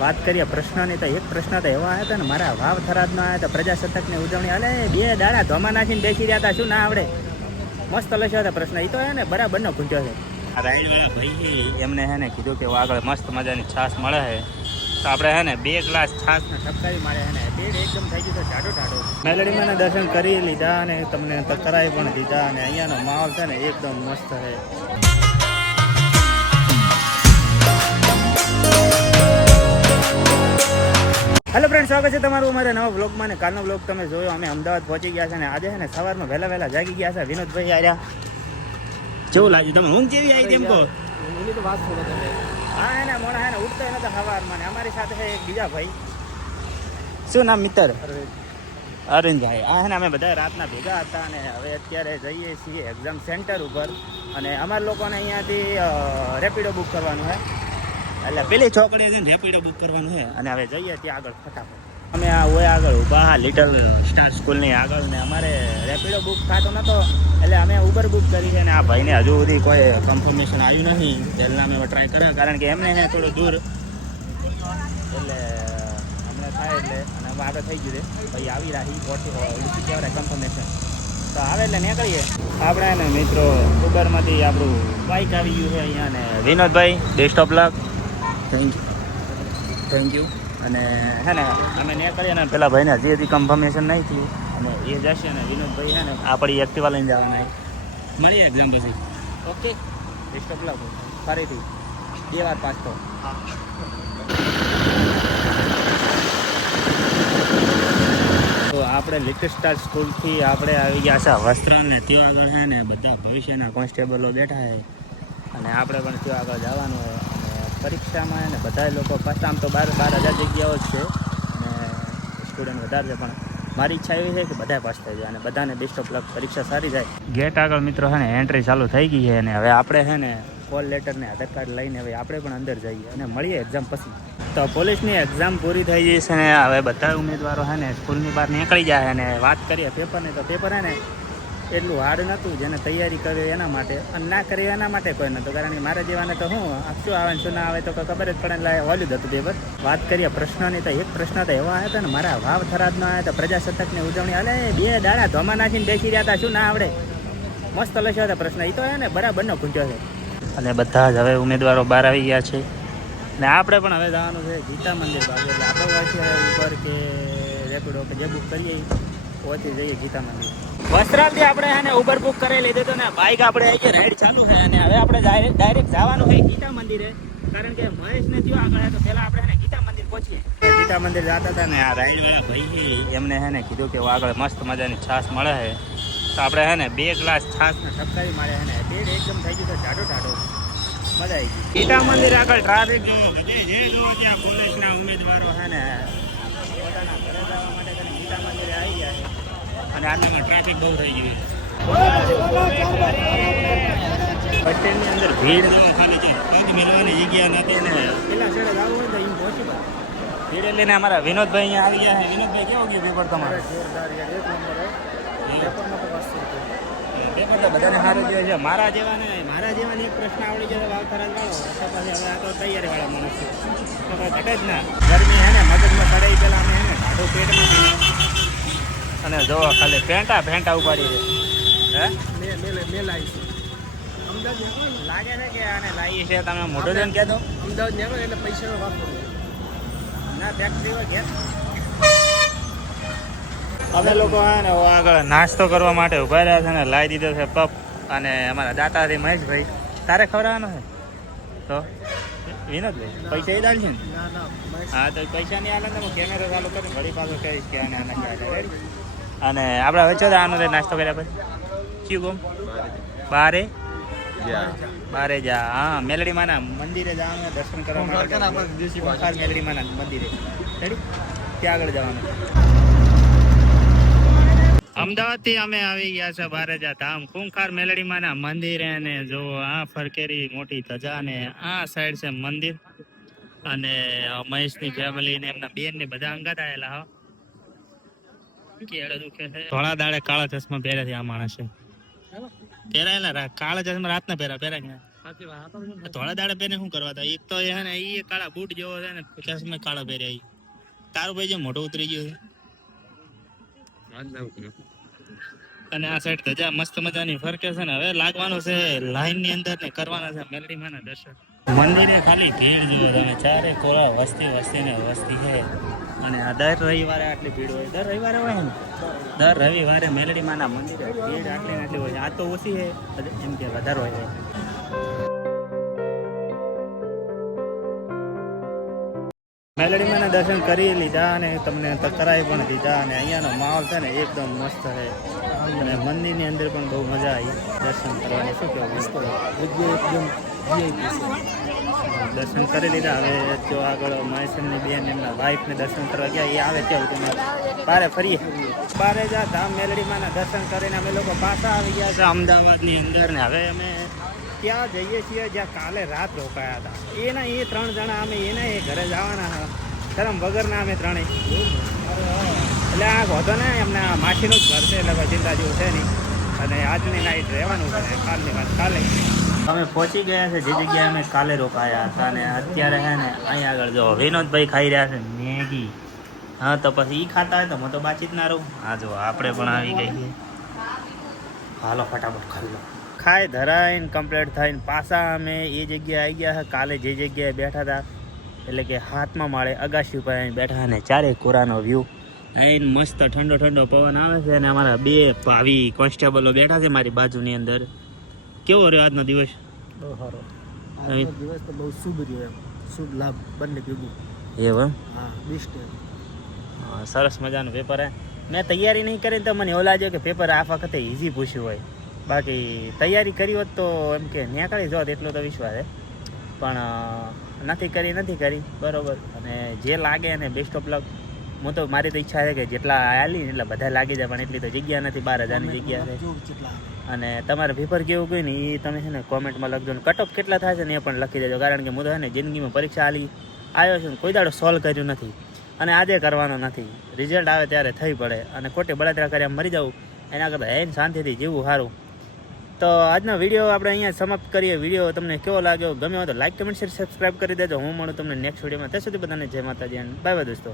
વાત કરીએ પ્રશ્નની તો એક પ્રશ્ન તો એવા આવ્યા હતા ને મારા વાવ થરાદમાં આવ્યા હતા પ્રજાસત્તાકની ઉજવણી હાલે 2 દાડા ધોમા નાખીને બેસી રહ્યા હતા શું ના આવડે મસ્ત લખ્યો હતા પ્રશ્ન એ તો હે ને બરાબરનો ખૂંચ્યો છે આ રાઈડવાળા ભાઈ એમને હે ને કીધું કે આગળ મસ્ત મજાની છાશ મળે છે તો આપણે હે ને 2 ગ્લાસ છાશને ટપકાવી મારે હે ને પેટ એકદમ થઈ ગયું ટાઢો ટાઢો મેલડીમાંના દર્શન કરી લીધા અને તમને કરાવી પણ દીધા અને અહીંયાનો માહોલ છે ને એકદમ મસ્ત છે. હેલો ફ્રેન્ડ, સ્વાગત છે તમારું અમારા નવા વ્લોગમાં. ને કાલનો વ્લોગ તમે જોયો, અમે અમદાવાદ પહોંચી ગયા છે ને આજે છે ને સવારમાં વહેલા જાગી ગયા છે. વિનોદભાઈ આવ્યા, કેવું લાગ્યું તમને? ઊંઘ કેવી આવી તેમ કહો? એની તો વાત છોડો તમે. હા હે ને મોણા હે ને ઉઠતા નતા સવારમાં. ને અમારી સાથે છે એક બીજા ભાઈ, શું નામ મિત્ર? અરવિંદભાઈ. હા હે ને અમે બધા રાતના ભેગા હતા અને હવે અત્યારે જઈએ છીએ એક્ઝામ સેન્ટર ઉપર. અને અમારા લોકોને અહીંયાથી રેપિડો બુક કરવાનું છે, એટલે પેલી ચોકડીએ જઈને રેપિડો બુક કરવાનું છે અને હવે જઈએ ત્યાં આગળ ફટાફટ. અમે આ હોય આગળ ઊભા હા લિટલ સ્ટાર સ્કૂલની આગળ, ને અમારે રેપિડો બુક થતો નહોતો એટલે અમે ઉબર બુક કરી છે. ને આ ભાઈને હજુ સુધી કોઈ કન્ફર્મેશન આવ્યું નથી, પહેલાં અમે ટ્રાય કર્યા કારણ કે એમને છે થોડું દૂર, એટલે અમને થાય એટલે અને અમે આગળ થઈ ગયું છે ભાઈ આવી રહી કહેવાય કન્ફર્મેશન તો આવે એટલે નીકળીએ આપણે. ને મિત્રો ઉબરમાંથી આપણું બાઇક આવી ગયું છે અહીંયા. ને Vinodbhai best of luck, thank you. અને હે ને અમે નીકળીએ ને પેલા ભાઈને હજી કન્ફર્મેશન નહીં થયું અને એ જશે ને વિનોદભાઈ હે ને આપણી એક્ટિવા લઈને જવાના. મળીએ એક્ઝામ પછી. Okay, best of luck. ફરીથી 2 વાર પાસ તો. તો આપણે લિટલ સ્ટાર સ્કૂલથી આપણે આવી ગયા છે વસ્ત્રાલ, ને ત્યાં આગળ છે ને બધા ભવિષ્યના કોન્સ્ટેબલો બેઠા છે અને આપણે પણ ત્યાં આગળ જવાનું હોય. અને પરીક્ષામાં ને બધા લોકો પાછા આમ તો 12,000 જગ્યાઓ જ છે અને સ્ટુડન્ટ વધારે છે, પણ મારી ઈચ્છા એવી છે કે બધા પાસ થઈ જાય અને બધાને બેસ્ટ ઓફ લક, પરીક્ષા સારી જાય. ગેટ આગળ મિત્રો છે ને એન્ટ્રી ચાલુ થઈ ગઈ છે અને હવે આપણે છે ને કોલ લેટર ને આધાર કાર્ડ લઈને હવે આપણે પણ અંદર જઈએ અને મળીએ એક્ઝામ પછી. તો પોલીસની એક્ઝામ પૂરી થઈ ગઈ છે ને હવે બધા ઉમેદવારો છે ને સ્કૂલની બહાર નીકળી જાય. અને વાત કરીએ પેપરની, તો પેપર છે ને એટલું હાર્ડ નહોતું, જેને તૈયારી કરી એના માટે અને ના કરી એના માટે કોઈ નહોતું, કારણ કે મારા જેવાને તો શું શું આવે શું ના આવે તો ખબર જ પડે, એટલે ઓલું જ હતું પેપર. વાત કરીએ પ્રશ્નની તો એક પ્રશ્ન તો એવા આવ્યા હતા ને મારા વાવ થરાદમાં આવ્યા હતા પ્રજાસત્તાકની ઉજવણી હાલે 2 દાડા ધોમા નાખીને બેસી રહ્યા હતા શું ના આવડે મસ્ત લખ્યો હતા પ્રશ્ન. એ તો હે ને બરાબરનો ખૂંચ્યો છે. અને બધા જ હવે ઉમેદવારો બહાર આવી ગયા છે ને આપણે પણ હવે જવાનું છે ગીતા મંદિર બાજુ, એટલે આપણે વાંચીએ ઉપર કે રેપિડો કે જે બુક કરીએ પહોંચી જઈએ ગીતા મંદિર. વસ્ત્રાલથી આપણે એને ઉબર બુક કરી લીધું હતું ને બાઇક આપણે આવી ગઈ, રાઈડ ચાલુ છે અને હવે આપણે ડાયરેક્ટ જવાનું હોય ગીતા મંદિરે, કારણ કે મહેશને થયો આગળ તો પહેલાં આપણે એને ગીતા મંદિર પહોંચીએ. ગીતા મંદિર જતા હતા ને આ રાઈડવાળા ભાઈ એમને હે ને કીધું કે આગળ મસ્ત મજાની છાશ મળે છે તો આપણે હે ને 2 ગ્લાસ છાશને ટપકાવી મારે હે ને પેટ એકદમ થઈ ગયું ટાઢો ટાઢો. મજા આવી ગઈ. ગીતા મંદિર આગળ ટ્રાફિક જોવો, જે જોવો ત્યાં પોલીસના ઉમેદવારો છે ને પોતાના ઘરે જવા માટે ગીતા મંદિરે આવી ગયા છે અને આટલામાં ટ્રાફિક બહુ થઈ ગયું. બસ સ્ટેન્ડની અંદર ભીડ જોવો, ખાલી છે પગ મેળવાની જગ્યા નથી ને પેલા સાઈડે જવું હોય તો ઇમ્પોસિબલ ભીડ. એટલે ને અમારા વિનોદભાઈ અહીંયા આવી ગયા છે. વિનોદભાઈ કેવું ગયું પેપર તમારે? પેપર તો બધાને સારું જોઈએ છે. મારા જેવાને એક પ્રશ્ન આવડી જાય વાવથરાજ વાળો તો પછી હવે આ તો તૈયારી વાળા માણસ છે તો કાંઈ ઘટે જ ના. ગરમી હે ને મગજમાં ચડાઈ પેલા અમે હે ને ઢાઢું પેટમાં અને જોવો ખાલી ફેંટા ઉપાડી છે. હે લાવી છે અમદાવાદ લાગે છે કે આને લાવી છે તમે મોટો જણ કહેતો અમદાવાદ નીકળો એટલે પૈસાનો વાપરો ના ફેક્ટરી હોય ઘેર. અમે લોકો હે ને આગળ નાસ્તો કરવા માટે ઉભા રહ્યા છે ને લાવી દીધો છે પપ. અને અમારા દાતાથી મહેશભાઈ તારે ખવડાવવાનો છે તો વિનોદભાઈ પૈસા એ દાડશે ને? હા તો પૈસા નહીં આલે ને કેમેરો ચાલુ કરીને ઘડી પાછો કહીશ કે આને આના રેડી. અને આપણે વચ્ચે આનો નાસ્તો કર્યા પછી કયું ગમ બારે જા. હા મેલડીમાના મંદિરે જવાનું, દર્શન કરવા માટે મેલડીમાના મંદિરે રેડી ત્યાં આગળ જવાનું. અમદાવાદથી અમે આવી ગયા છે બારેજા ધામ ખૂંખાર મેલડીમાના મંદિરે. ને જો આ ફરકેરી મોટી ધજા ને આ સાઈડ છે મંદિર. અને મહેશની ફેમિલી ને એમના બેન ને બધા અંગાત આવેલા. હા કેળે દુખે છે. થોડા દાડે કાળા ચશ્મા પહેર્યા છે આ માણસે. પહેરાયેલા કાળા ચશ્મા રાતના પહેર્યા ધોળા દાડે પહેરીને શું કરવા હતા? એક તો એ હે ને એ કાળા બૂટ જેવો છે ને 50 માં કાળા પહેર્યા ઈ. તારું ભાઈ જે મોઢો ઉતરી ગયો છે. અને આ સાઈડ ધજા મસ્ત મજાની ફરકે છે ને હવે લાગવાનું છે લાઈન ની અંદર ને કરવાના છે મેલડી માં ના દર્શન. મંદિરે ખાલી ભીડ જુઓ તમે, ચારે કોરા વસ્તી ને વસ્તી છે. અને આ દર રવિવારે આટલી ભીડ હોય, દર રવિવારે હોય ને, દર રવિવારે મેલડી માં ના મંદિરે ભીડ આટલી ને આટલી હોય. આ તો ઓછી છે એમ કે વધારે હોય છે. મેલડી માં દર્શન કરી લીધા અને તમને કરાવી પણ દીધા. અને અહીંયાનો માહોલ છે ને એકદમ મસ્ત છે. અને મંદિરની અંદર પણ બહુ મજા આવી દર્શન કરવાની. શું કહેવું? એકદમ દર્શન કરી લીધા. હવે જો આગળ મહેશની બેન એમના વાઈફને દર્શન કરવા ગયા, એ આવે કેવું તમે બારે ફરીએ. બારે જા ધામ મેલડીમાંના દર્શન કરીને અમે લોકો પાછા આવી ગયા છે અમદાવાદની અંદર. ને હવે અમે ત્યાં જઈએ છીએ જ્યાં કાલે રાત રોકાયા હતા. એના એ 3 જણા અમે એના એ ઘરે જવાના હતા શરમ વગરના અમે ત્રણેય. એટલે આ હોતો ને એમને માસીનું જ ઘર છે એટલે કોઈ ચિંતા જેવું છે નહીં. અને આજની નાઈટ રહેવાનું છે, કાલની વાત કાલે. અમે પહોંચી ગયા છે જે જગ્યાએ અમે કાલે રોકાયા હતા. અને અત્યારે છે ને અહીં આગળ જો વિનોદભાઈ ખાઈ રહ્યા છે મેગી. હા તો પછી એ ખાતા હોય તો હું તો બાચી જ ના રહું. હા જો આપણે પણ આવી ગઈ છે. હાલો ફટાફટ ખાઈ લો. ખાઈ ધરાઈને કમ્પ્લીટ થઈને પાછા અમે એ જગ્યાએ આવી ગયા છે કાલે જે જગ્યાએ બેઠા હતા. એટલે કે 7મા માળે અગાશી ઉપર અહીં બેઠા ને ચારે કોરાનો વ્યૂ. અહીં મસ્ત ઠંડો ઠંડો પવન આવે છે. અને અમારા 2 ભાવી કોન્સ્ટેબલો બેઠા છે મારી બાજુની અંદર. કેવો રહ્યો આજનો દિવસ? બહુ સારો. આજનો દિવસ તો બહુ શુભ રહ્યો, એમ શુભ લાભ બંને ભેગું. એવું? હા, બેસ્ટ. સરસ મજાનું પેપર હે. મેં તૈયારી નહીં કરી તો મને એવું લાગ્યો કે પેપર આ વખતે ઇઝી પૂછ્યું હોય. બાકી તૈયારી કરી હોત તો એમ કે નીકળી જોત એટલો તો વિશ્વાસ છે. પણ નથી કરી બરોબર. અને જે લાગે એને બેસ્ટ ઓફ લક. હું તો મારી તો ઈચ્છા છે કે જેટલા આલી ને એટલા બધા લાગી જાય, પણ એટલી તો જગ્યા નથી. 12,000ની જગ્યા છે. અને તમારે પેપર કેવું કોઈ ને એ તમે છે ને કોમેન્ટમાં લખજો. ને કટ ઓફ કેટલા થાય છે ને એ પણ લખી દેજો. કારણ કે હું તો છે ને જિંદગીમાં પરીક્ષા આલી આવ્યો છું ને કોઈ દાડો સોલ્વ કર્યું નથી અને આજે કરવાનો નથી. રિઝલ્ટ આવે ત્યારે થઈ પડે અને ખોટી બળતરા કરી મરી જવું એના કરતાં હેન શાંતિથી જીવવું સારું. તો આજનો વિડીયો આપણે અહીંયા સમાપ્ત કરીએ. વિડીયો તમને કેવો લાગ્યો, ગમ્યો હોય તો લાઈક કમેન્ટ શેર સબસ્ક્રાઈબ કરી દેજો. હું મળું તમને નેક્સ્ટ વિડીયોમાં. ત્યાં સુધી બધાને જય માતાજી અને બાય બાય દોસ્તો.